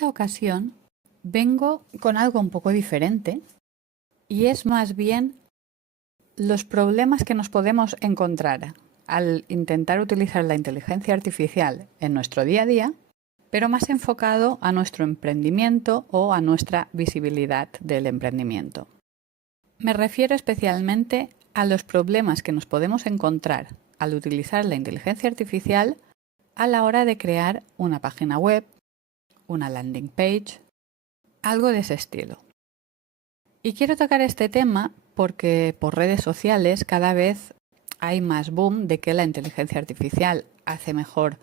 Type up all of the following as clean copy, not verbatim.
esta ocasión vengo con algo un poco diferente y es más bien los problemas que nos podemos encontrar al intentar utilizar la inteligencia artificial en nuestro día a día, pero más enfocado a nuestro emprendimiento o a nuestra visibilidad del emprendimiento. Me refiero especialmente a los problemas que nos podemos encontrar al utilizar la inteligencia artificial a la hora de crear una página web, una landing page, algo de ese estilo. Y quiero tocar este tema porque por redes sociales cada vez hay más boom de que la inteligencia artificial hace mejor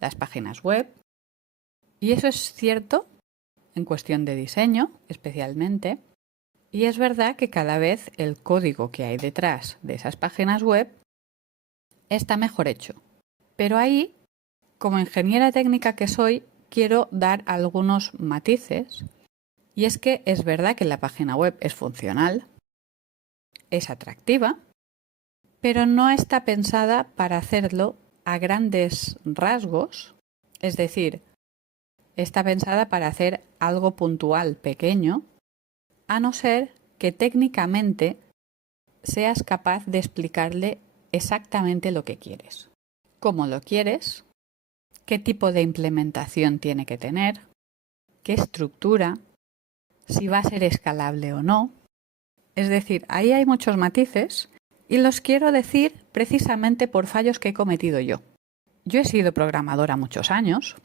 las páginas web. Y eso es cierto en cuestión de diseño, especialmente. Y es verdad que cada vez el código que hay detrás de esas páginas web está mejor hecho. Pero ahí, como ingeniera técnica que soy, quiero dar algunos matices. Y es que es verdad que la página web es funcional, es atractiva, pero no está pensada para hacerlo a grandes rasgos, es decir, está pensada para hacer algo puntual pequeño, a no ser que técnicamente seas capaz de explicarle exactamente lo que quieres, cómo lo quieres, qué tipo de implementación tiene que tener, qué estructura, si va a ser escalable o no. Es decir, ahí hay muchos matices y los quiero decir precisamente por fallos que he cometido yo. Yo he sido programadora muchos años,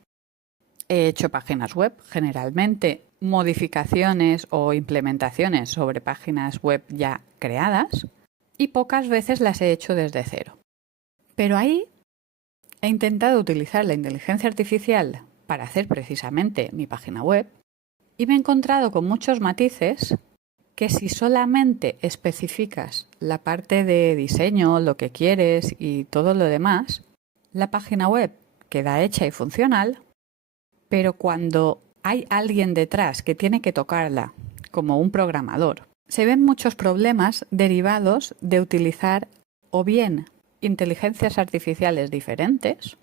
he hecho páginas web, generalmente modificaciones o implementaciones sobre páginas web ya creadas, y pocas veces las he hecho desde cero. Pero ahí he intentado utilizar la inteligencia artificial para hacer precisamente mi página web y me he encontrado con muchos matices que si solamente especificas la parte de diseño, lo que quieres y todo lo demás, la página web queda hecha y funcional, pero cuando hay alguien detrás que tiene que tocarla, como un programador, se ven muchos problemas derivados de utilizar o bien inteligencias artificiales diferentes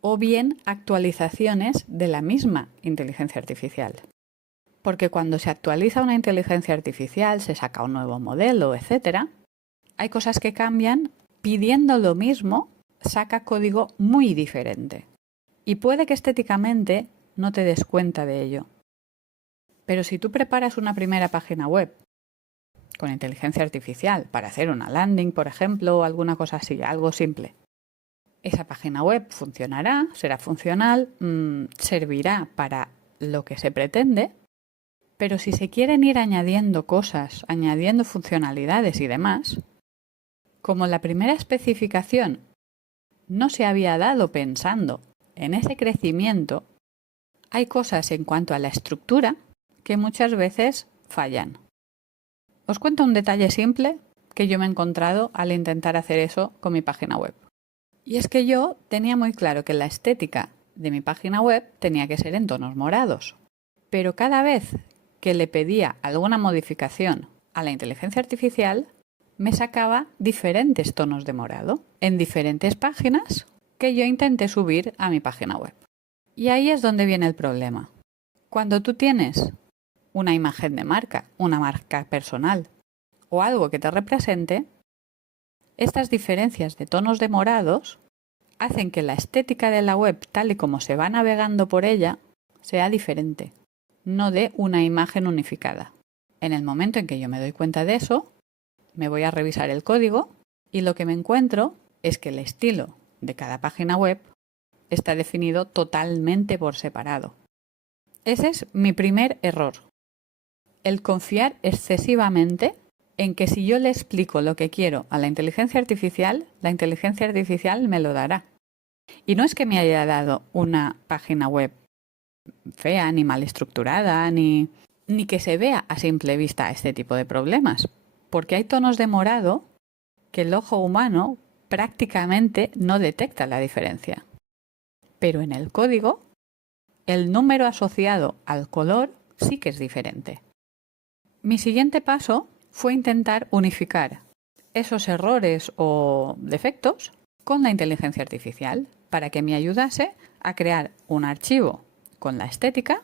o bien actualizaciones de la misma inteligencia artificial. Porque cuando se actualiza una inteligencia artificial, se saca un nuevo modelo, etc., hay cosas que cambian, pidiendo lo mismo, saca código muy diferente. Y puede que estéticamente no te des cuenta de ello. Pero si tú preparas una primera página web con inteligencia artificial para hacer una landing, por ejemplo, o alguna cosa así, algo simple, esa página web funcionará, será funcional, servirá para lo que se pretende. Pero si se quieren ir añadiendo cosas, añadiendo funcionalidades y demás, como la primera especificación no se había dado pensando en ese crecimiento, hay cosas en cuanto a la estructura que muchas veces fallan. Os cuento un detalle simple que yo me he encontrado al intentar hacer eso con mi página web. Y es que yo tenía muy claro que la estética de mi página web tenía que ser en tonos morados. Pero cada vez que le pedía alguna modificación a la inteligencia artificial, me sacaba diferentes tonos de morado en diferentes páginas que yo intenté subir a mi página web. Y ahí es donde viene el problema. Cuando tú tienes una imagen de marca, una marca personal o algo que te represente, estas diferencias de tonos de morados hacen que la estética de la web, tal y como se va navegando por ella, sea diferente, no de una imagen unificada. En el momento en que yo me doy cuenta de eso, me voy a revisar el código y lo que me encuentro es que el estilo de cada página web está definido totalmente por separado. Ese es mi primer error. El confiar excesivamente en que si yo le explico lo que quiero a la inteligencia artificial me lo dará. Y no es que me haya dado una página web fea, ni mal estructurada, ni que se vea a simple vista este tipo de problemas, porque hay tonos de morado que el ojo humano prácticamente no detecta la diferencia. Pero en el código, el número asociado al color sí que es diferente. Mi siguiente paso fue intentar unificar esos errores o defectos con la inteligencia artificial para que me ayudase a crear un archivo con la estética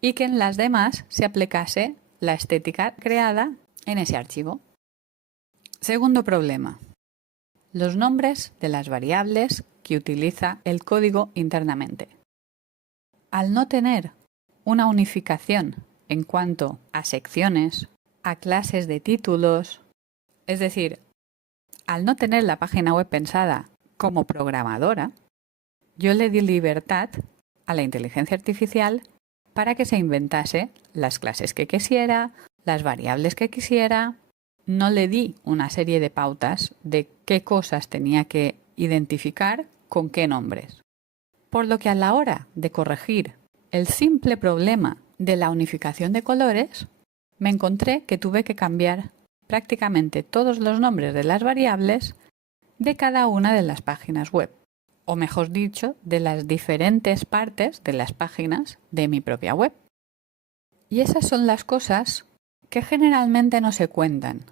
y que en las demás se aplicase la estética creada en ese archivo. Segundo problema. Los nombres de las variables que utiliza el código internamente. Al no tener una unificación en cuanto a secciones, a clases de títulos, es decir, al no tener la página web pensada como programadora, yo le di libertad a la inteligencia artificial para que se inventase las clases que quisiera, las variables que quisiera. No le di una serie de pautas de qué cosas tenía que identificar con qué nombres. Por lo que a la hora de corregir el simple problema de la unificación de colores, me encontré que tuve que cambiar prácticamente todos los nombres de las variables de cada una de las páginas web, o mejor dicho, de las diferentes partes de las páginas de mi propia web. Y esas son las cosas que generalmente no se cuentan,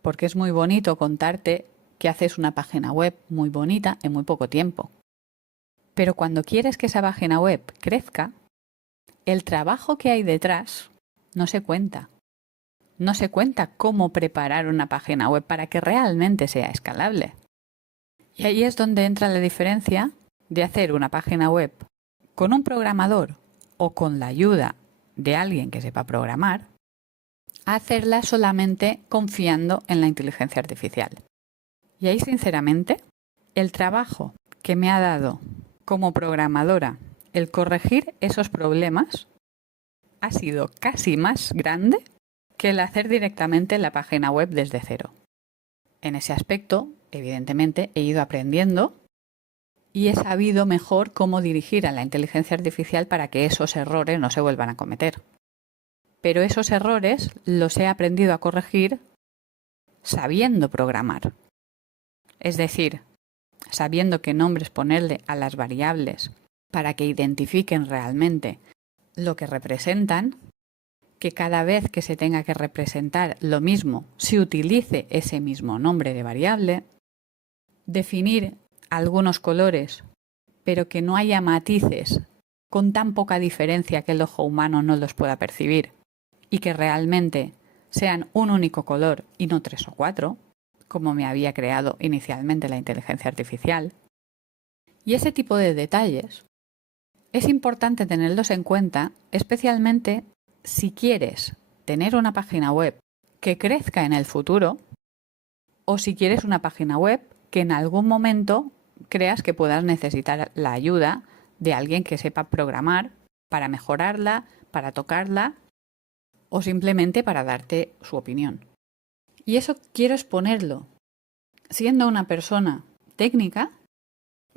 porque es muy bonito contarte que haces una página web muy bonita en muy poco tiempo. Pero cuando quieres que esa página web crezca, el trabajo que hay detrás no se cuenta. No se cuenta cómo preparar una página web para que realmente sea escalable. Y ahí es donde entra la diferencia de hacer una página web con un programador o con la ayuda de alguien que sepa programar, a hacerla solamente confiando en la inteligencia artificial. Y ahí, sinceramente, el trabajo que me ha dado como programadora el corregir esos problemas ha sido casi más grande que el hacer directamente la página web desde cero. En ese aspecto, evidentemente, he ido aprendiendo y he sabido mejor cómo dirigir a la inteligencia artificial para que esos errores no se vuelvan a cometer. Pero esos errores los he aprendido a corregir sabiendo programar. Es decir, sabiendo qué nombres ponerle a las variables para que identifiquen realmente lo que representan, que cada vez que se tenga que representar lo mismo se utilice ese mismo nombre de variable, definir algunos colores, pero que no haya matices con tan poca diferencia que el ojo humano no los pueda percibir y que realmente sean un único color y no 3 o 4, como me había creado inicialmente la inteligencia artificial. Y ese tipo de detalles es importante tenerlos en cuenta, especialmente si quieres tener una página web que crezca en el futuro o si quieres una página web que en algún momento creas que puedas necesitar la ayuda de alguien que sepa programar para mejorarla, para tocarla o simplemente para darte su opinión. Y eso quiero exponerlo siendo una persona técnica,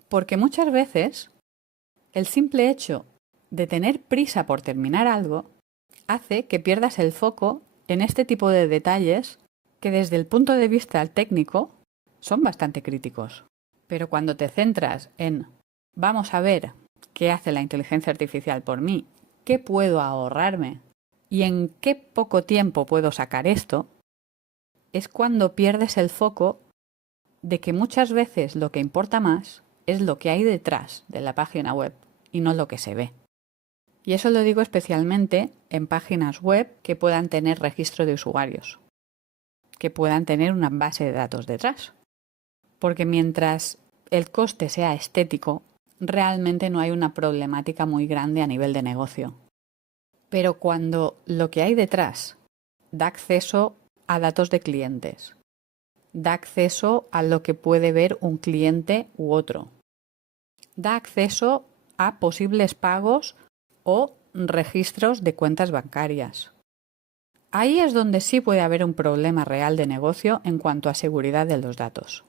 porque muchas veces el simple hecho de tener prisa por terminar algo hace que pierdas el foco en este tipo de detalles que desde el punto de vista técnico son bastante críticos. Pero cuando te centras en vamos a ver qué hace la inteligencia artificial por mí, qué puedo ahorrarme y en qué poco tiempo puedo sacar esto, es cuando pierdes el foco de que muchas veces lo que importa más es lo que hay detrás de la página web y no lo que se ve. Y eso lo digo especialmente en páginas web que puedan tener registro de usuarios, que puedan tener una base de datos detrás. Porque mientras el coste sea estético, realmente no hay una problemática muy grande a nivel de negocio. Pero cuando lo que hay detrás da acceso a datos de clientes, da acceso a lo que puede ver un cliente u otro, da acceso a posibles pagos o registros de cuentas bancarias. Ahí es donde sí puede haber un problema real de negocio en cuanto a seguridad de los datos.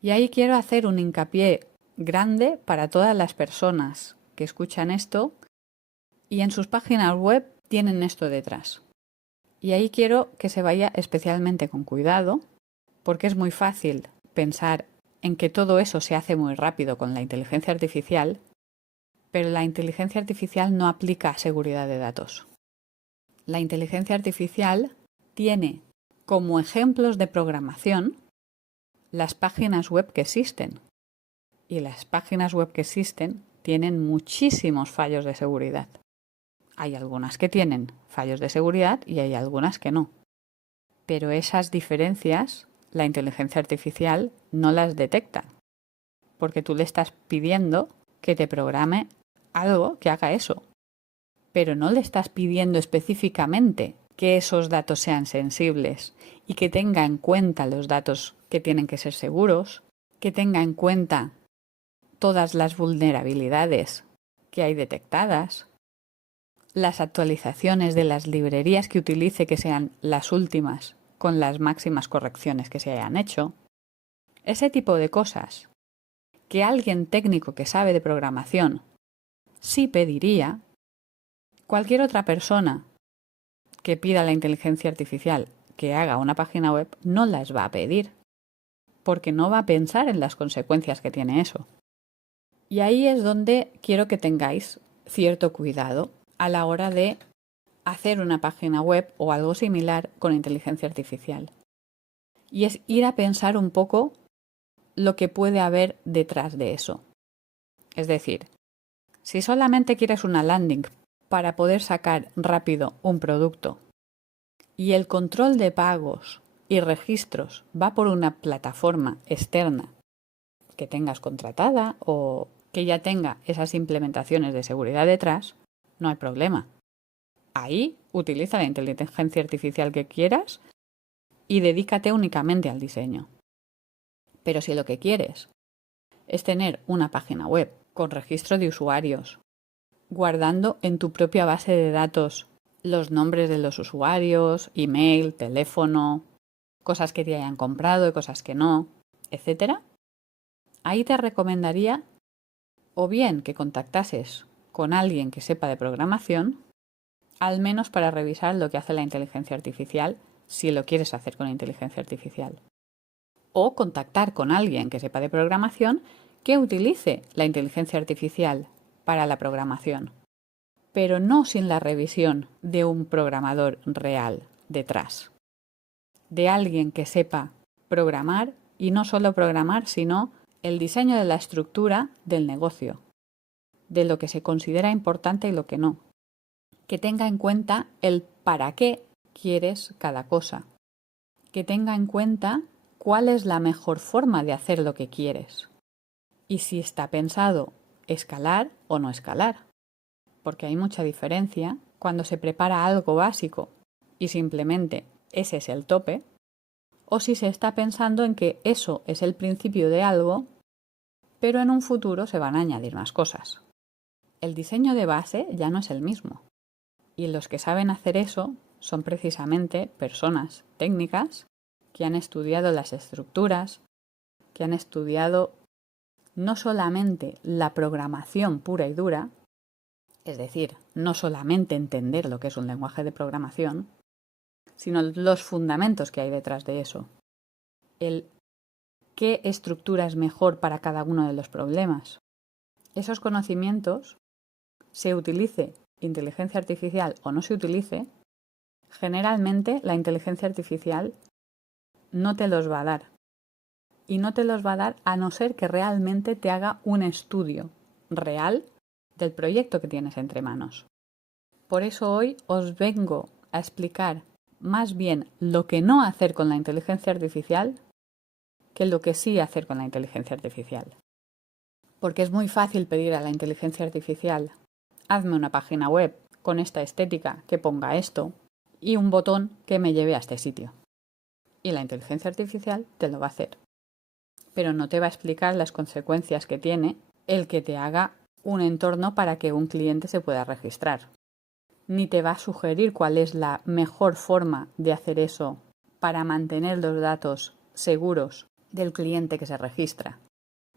Y ahí quiero hacer un hincapié grande para todas las personas que escuchan esto y en sus páginas web tienen esto detrás. Y ahí quiero que se vaya especialmente con cuidado, porque es muy fácil pensar en que todo eso se hace muy rápido con la inteligencia artificial, pero la inteligencia artificial no aplica seguridad de datos. La inteligencia artificial tiene como ejemplos de programación las páginas web que existen. Y las páginas web que existen tienen muchísimos fallos de seguridad. Hay algunas que tienen fallos de seguridad y hay algunas que no. Pero esas diferencias la inteligencia artificial no las detecta, porque tú le estás pidiendo que te programe algo que haga eso, pero no le estás pidiendo específicamente que esos datos sean sensibles y que tenga en cuenta los datos que tienen que ser seguros, que tenga en cuenta todas las vulnerabilidades que hay detectadas, las actualizaciones de las librerías que utilice que sean las últimas con las máximas correcciones que se hayan hecho. Ese tipo de cosas que alguien técnico que sabe de programación sí pediría, cualquier otra persona que pida a la inteligencia artificial que haga una página web no las va a pedir, porque no va a pensar en las consecuencias que tiene eso. Y ahí es donde quiero que tengáis cierto cuidado a la hora de hacer una página web o algo similar con inteligencia artificial. Y es ir a pensar un poco lo que puede haber detrás de eso. Es decir, si solamente quieres una landing para poder sacar rápido un producto y el control de pagos y registros va por una plataforma externa que tengas contratada o que ya tenga esas implementaciones de seguridad detrás, no hay problema. Ahí utiliza la inteligencia artificial que quieras y dedícate únicamente al diseño. Pero si lo que quieres es tener una página web con registro de usuarios, guardando en tu propia base de datos los nombres de los usuarios, email, teléfono, cosas que te hayan comprado y cosas que no, etc., ahí te recomendaría o bien que contactases con alguien que sepa de programación, al menos para revisar lo que hace la inteligencia artificial, si lo quieres hacer con inteligencia artificial. O contactar con alguien que sepa de programación que utilice la inteligencia artificial para la programación, pero no sin la revisión de un programador real detrás, de alguien que sepa programar y no solo programar, sino el diseño de la estructura del negocio, de lo que se considera importante y lo que no, que tenga en cuenta el para qué quieres cada cosa, que tenga en cuenta cuál es la mejor forma de hacer lo que quieres y si está pensado escalar o no escalar, porque hay mucha diferencia cuando se prepara algo básico y simplemente ese es el tope, o si se está pensando en que eso es el principio de algo, pero en un futuro se van a añadir más cosas. El diseño de base ya no es el mismo, y los que saben hacer eso son precisamente personas técnicas que han estudiado las estructuras, que han estudiado no solamente la programación pura y dura, es decir, no solamente entender lo que es un lenguaje de programación, sino los fundamentos que hay detrás de eso, el qué estructura es mejor para cada uno de los problemas. Esos conocimientos, se utilice inteligencia artificial o no se utilice, generalmente la inteligencia artificial no te los va a dar. Y no te los va a dar a no ser que realmente te haga un estudio real del proyecto que tienes entre manos. Por eso hoy os vengo a explicar más bien lo que no hacer con la inteligencia artificial que lo que sí hacer con la inteligencia artificial. Porque es muy fácil pedir a la inteligencia artificial: hazme una página web con esta estética que ponga esto y un botón que me lleve a este sitio. Y la inteligencia artificial te lo va a hacer. Pero no te va a explicar las consecuencias que tiene el que te haga un entorno para que un cliente se pueda registrar. Ni te va a sugerir cuál es la mejor forma de hacer eso para mantener los datos seguros del cliente que se registra.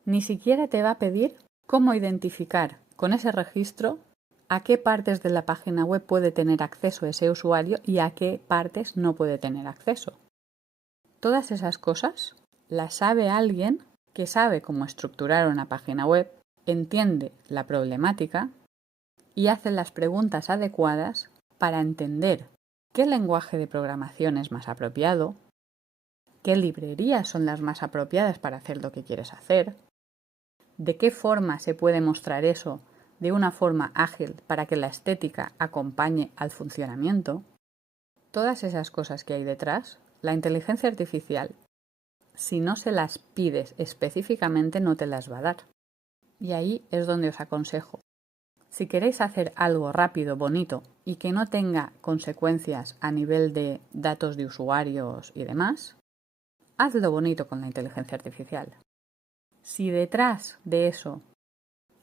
Ni siquiera te va a pedir cómo identificar con ese registro a qué partes de la página web puede tener acceso ese usuario y a qué partes no puede tener acceso. Todas esas cosas las sabe alguien que sabe cómo estructurar una página web, entiende la problemática y hace las preguntas adecuadas para entender qué lenguaje de programación es más apropiado, qué librerías son las más apropiadas para hacer lo que quieres hacer, de qué forma se puede mostrar eso de una forma ágil para que la estética acompañe al funcionamiento, todas esas cosas que hay detrás, la inteligencia artificial, si no se las pides específicamente, no te las va a dar. Y ahí es donde os aconsejo. Si queréis hacer algo rápido, bonito y que no tenga consecuencias a nivel de datos de usuarios y demás, hazlo bonito con la inteligencia artificial. Si detrás de eso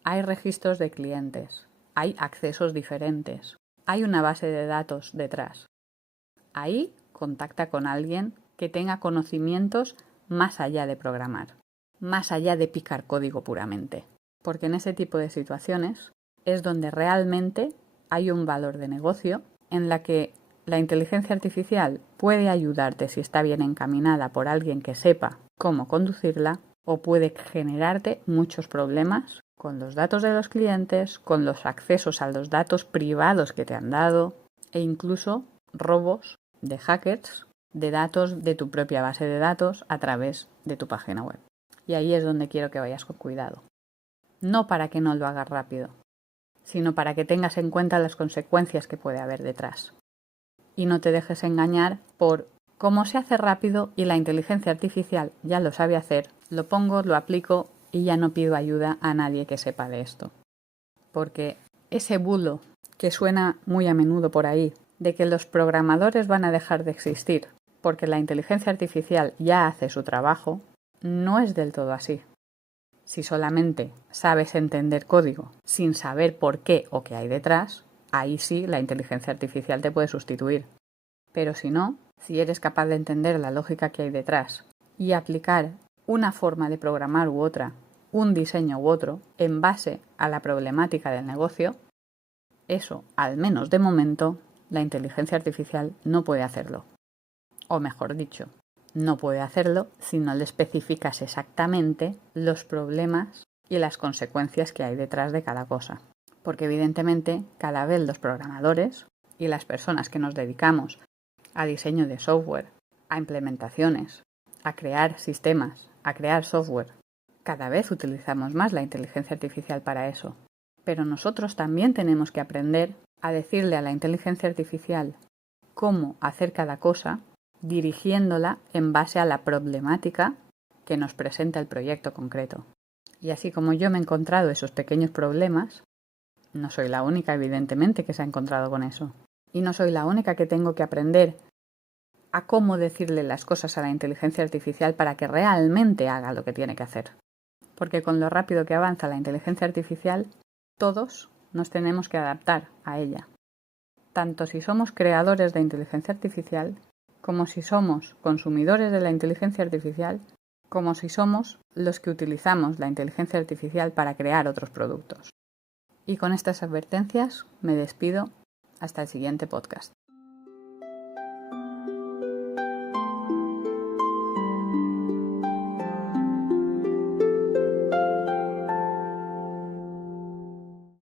hay registros de clientes, hay accesos diferentes, hay una base de datos detrás, ahí contacta con alguien que tenga conocimientos más allá de programar, más allá de picar código puramente. Porque en ese tipo de situaciones es donde realmente hay un valor de negocio en la que la inteligencia artificial puede ayudarte si está bien encaminada por alguien que sepa cómo conducirla, o puede generarte muchos problemas con los datos de los clientes, con los accesos a los datos privados que te han dado e incluso robos de hackers de datos de tu propia base de datos a través de tu página web. Y ahí es donde quiero que vayas con cuidado. No para que no lo hagas rápido, sino para que tengas en cuenta las consecuencias que puede haber detrás. Y no te dejes engañar por cómo se hace rápido y la inteligencia artificial ya lo sabe hacer, lo pongo, lo aplico y ya no pido ayuda a nadie que sepa de esto. Porque ese bulo que suena muy a menudo por ahí, de que los programadores van a dejar de existir porque la inteligencia artificial ya hace su trabajo, no es del todo así. Si solamente sabes entender código sin saber por qué o qué hay detrás, ahí sí la inteligencia artificial te puede sustituir. Pero si no, si eres capaz de entender la lógica que hay detrás y aplicar una forma de programar u otra, un diseño u otro, en base a la problemática del negocio, eso, al menos de momento, la inteligencia artificial no puede hacerlo. O mejor dicho, no puede hacerlo si no le especificas exactamente los problemas y las consecuencias que hay detrás de cada cosa. Porque evidentemente cada vez los programadores y las personas que nos dedicamos a diseño de software, a implementaciones, a crear sistemas, a crear software, cada vez utilizamos más la inteligencia artificial para eso. Pero nosotros también tenemos que aprender a decirle a la inteligencia artificial cómo hacer cada cosa, dirigiéndola en base a la problemática que nos presenta el proyecto concreto. Y así como yo me he encontrado esos pequeños problemas, no soy la única, evidentemente, que se ha encontrado con eso. Y no soy la única que tengo que aprender a cómo decirle las cosas a la inteligencia artificial para que realmente haga lo que tiene que hacer. Porque con lo rápido que avanza la inteligencia artificial, todos nos tenemos que adaptar a ella. Tanto si somos creadores de inteligencia artificial, como si somos consumidores de la inteligencia artificial, como si somos los que utilizamos la inteligencia artificial para crear otros productos. Y con estas advertencias me despido hasta el siguiente podcast.